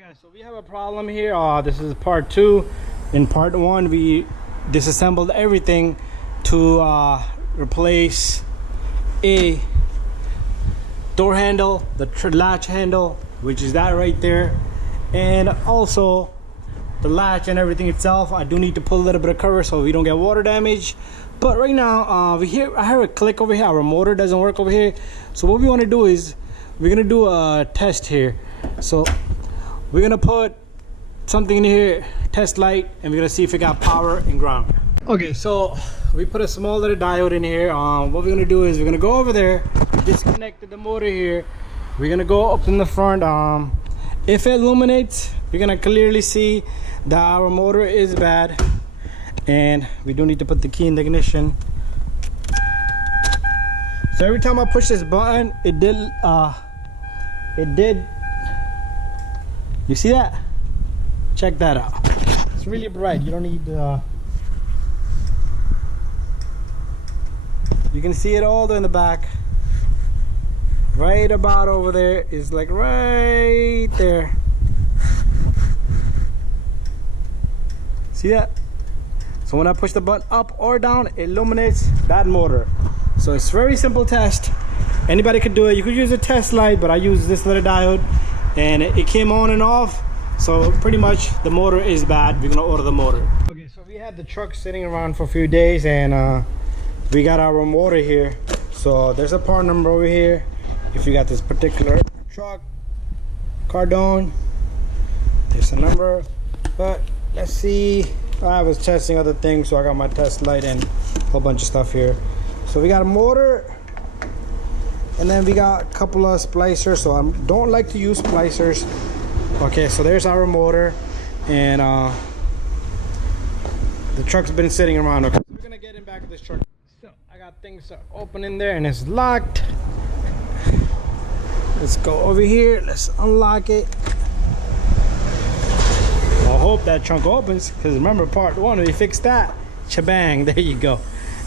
Alright guys, so we have a problem here. This is part 2. In part 1 we disassembled everything to replace a door handle, the latch handle, which is that right there, and also the latch and everything itself. I do need to pull a little bit of cover so we don't get water damage. But right now I hear a click over here. Our motor doesn't work over here, so what we want to do is we're gonna do a test here. So we're gonna put something in here, test light, and we're gonna see if it got power and ground. Okay, so we put a small little diode in here. What we're gonna do is we're gonna go over there, disconnect the motor here. We're gonna go up in the front. If it illuminates, we're gonna clearly see that our motor is bad, and we do need to put the key in the ignition. So every time I push this button, it did. You see that? Check that out. It's really bright. You don't need you can see it all there in the back. Right about over there is like right there. See that? So when I push the button up or down, it illuminates that motor. So it's very simple test. Anybody could do it. You could use a test light, but I use this little diode, and it came on and off. So pretty much the motor is bad. We're gonna order the motor. Okay, so we had the truck sitting around for a few days, and we got our motor here. So there's a part number over here. If you got this particular truck, Cardone, there's a number. But let's see. I was testing other things, so I got my test light and a whole bunch of stuff here. So we got a motor, and then we got a couple of splicers. So I don't like to use splicers. Okay, so there's our motor, and the truck's been sitting around. Okay, so we're gonna get in back of this truck. So I got things open in there, and it's locked. Let's go over here. Let's unlock it. I hope that trunk opens, because remember part 1 we fixed that. Shabang, there you go.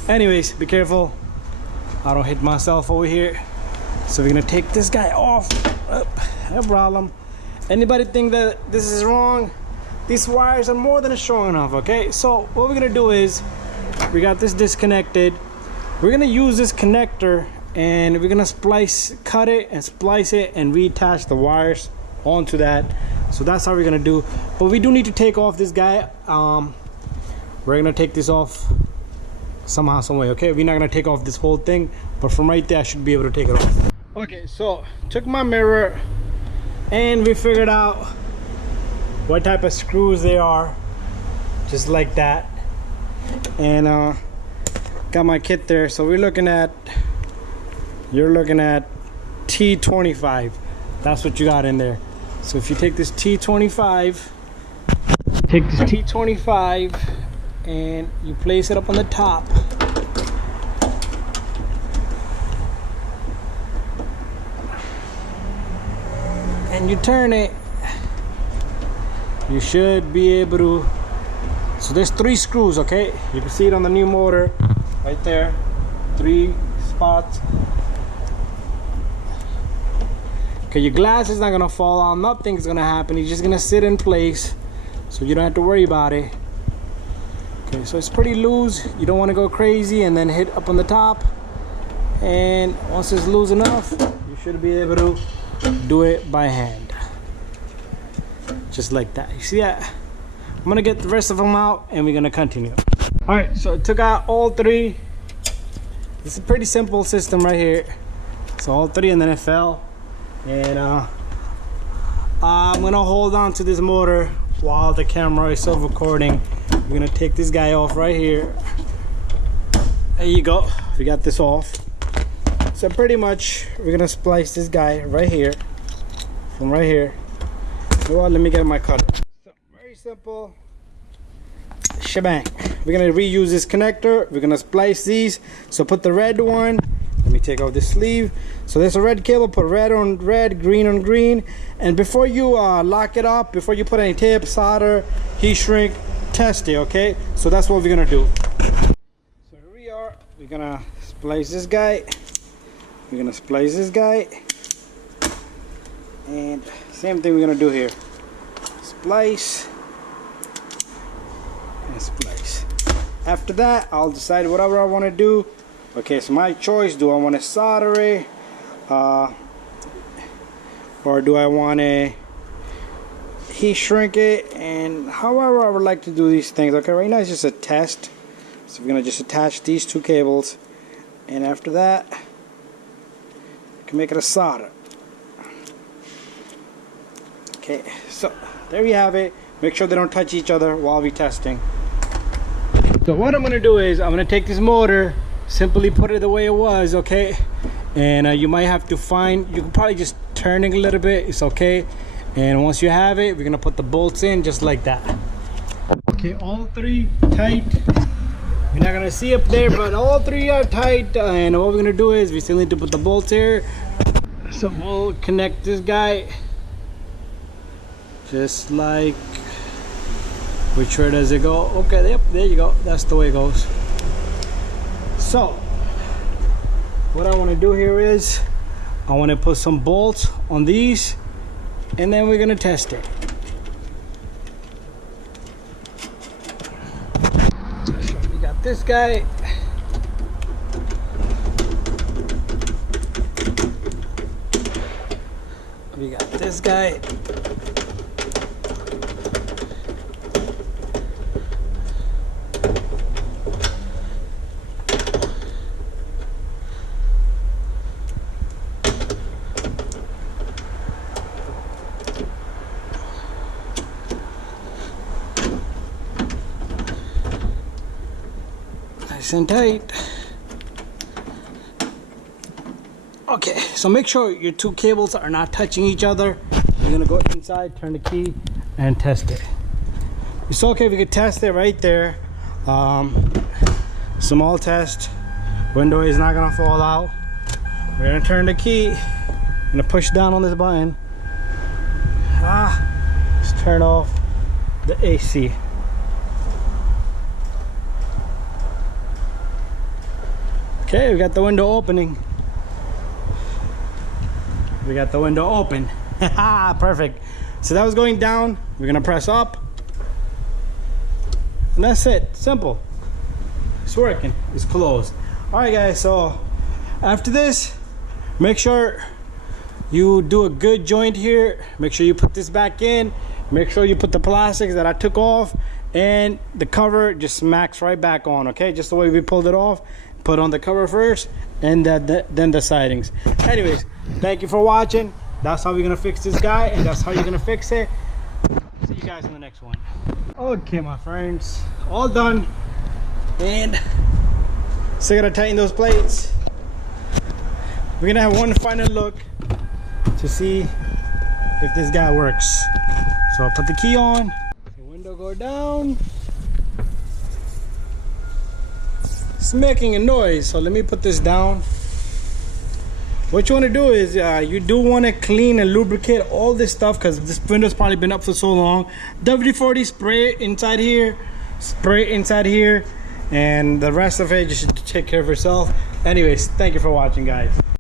Anyways, be careful I don't hit myself over here. So we're gonna take this guy off. No problem. Anybody think that this is wrong? These wires are more than strong enough. Okay, so what we're gonna do is we got this disconnected. We're gonna use this connector, and we're gonna cut it and splice it and reattach the wires onto that. So that's how we're gonna do. But we do need to take off this guy. We're gonna take this off somehow, some way. Okay, we're not gonna take off this whole thing, but from right there I should be able to take it off. Okay, so took my mirror, and we figured out what type of screws they are, just like that. And got my kit there. So you're looking at T25. That's what you got in there. So if you take this T25, and you place it up on the top, and you turn it, you should be able to. So there's 3 screws. Okay, you can see it on the new motor right there, 3 spots. Okay, your glass is not gonna fall out, nothing's gonna happen. It's just gonna sit in place, so you don't have to worry about it. Okay, so it's pretty loose. You don't want to go crazy and then hit up on the top. And once it's loose enough, you should be able to do it by hand, just like that. You see that? I'm gonna get the rest of them out, and we're gonna continue. All right, so I took out all 3. It's a pretty simple system right here. So all 3, and then it fell. And I'm gonna hold on to this motor while the camera is still recording. We're gonna take this guy off right here. There you go. We got this off. So pretty much we're gonna splice this guy right here, from right here. Well, let me get my cutter. So very simple. Shebang. We're gonna reuse this connector. We're gonna splice these. So put the red one. Let me take off the sleeve. So there's a red cable. Put red on red, green on green. And before you lock it up, before you put any tape, solder, heat shrink, test it. Okay. So that's what we're gonna do. So here we are. We're gonna splice this guy. We're gonna splice this guy. And same thing we're gonna do here. splice and splice. After that, I'll decide whatever I want to do. Okay, it's my choice. Do I want to solder it, or do I want to heat shrink it? And however I would like to do these things. Okay, right now it's just a test, so we're gonna just attach these two cables, and after that I can make it a solder. Okay, so there you have it. Make sure they don't touch each other while we're testing. So what I'm gonna do is I'm gonna take this motor, simply put it the way it was, okay? And you might have to find, you can probably just turn it a little bit, it's okay. And once you have it, we're gonna put the bolts in just like that. Okay, all three tight. You're not gonna see up there, but all three are tight. And what we're gonna do is we still need to put the bolts here. So we'll connect this guy just like, which way does it go? Okay, yep, there you go. That's the way it goes. So what I want to do here is I want to put some bolts on these, and then we're gonna test it. So we got this guy. We got this guy. Nice and tight. Okay, so make sure your two cables are not touching each other. You're gonna go inside, turn the key, and test it. It's okay if we could test it right there. Small test. Window is not gonna fall out. We're gonna turn the key. I'm gonna push down on this button. Let's turn off the AC. Okay, we got the window opening. We got the window open. Perfect. So that was going down. We're gonna press up, and that's it. Simple. It's working. It's closed. All right, guys. So after this, make sure you do a good joint here. Make sure you put this back in. Make sure you put the plastics that I took off, and the cover just smacks right back on. Okay, just the way we pulled it off. Put on the cover first, and then the sidings. Anyways, thank you for watching. That's how we're gonna fix this guy, and that's how you're gonna fix it. See you guys in the next one. Okay, my friends, all done. And still gotta tighten those plates. We're gonna have one final look to see if this guy works. So I'll put the key on, the window go down. It's making a noise, so let me put this down. What you want to do is you do want to clean and lubricate all this stuff, because this window's probably been up for so long. WD-40, spray it inside here, spray it inside here, and the rest of it you should take care of yourself. Anyways, thank you for watching, guys.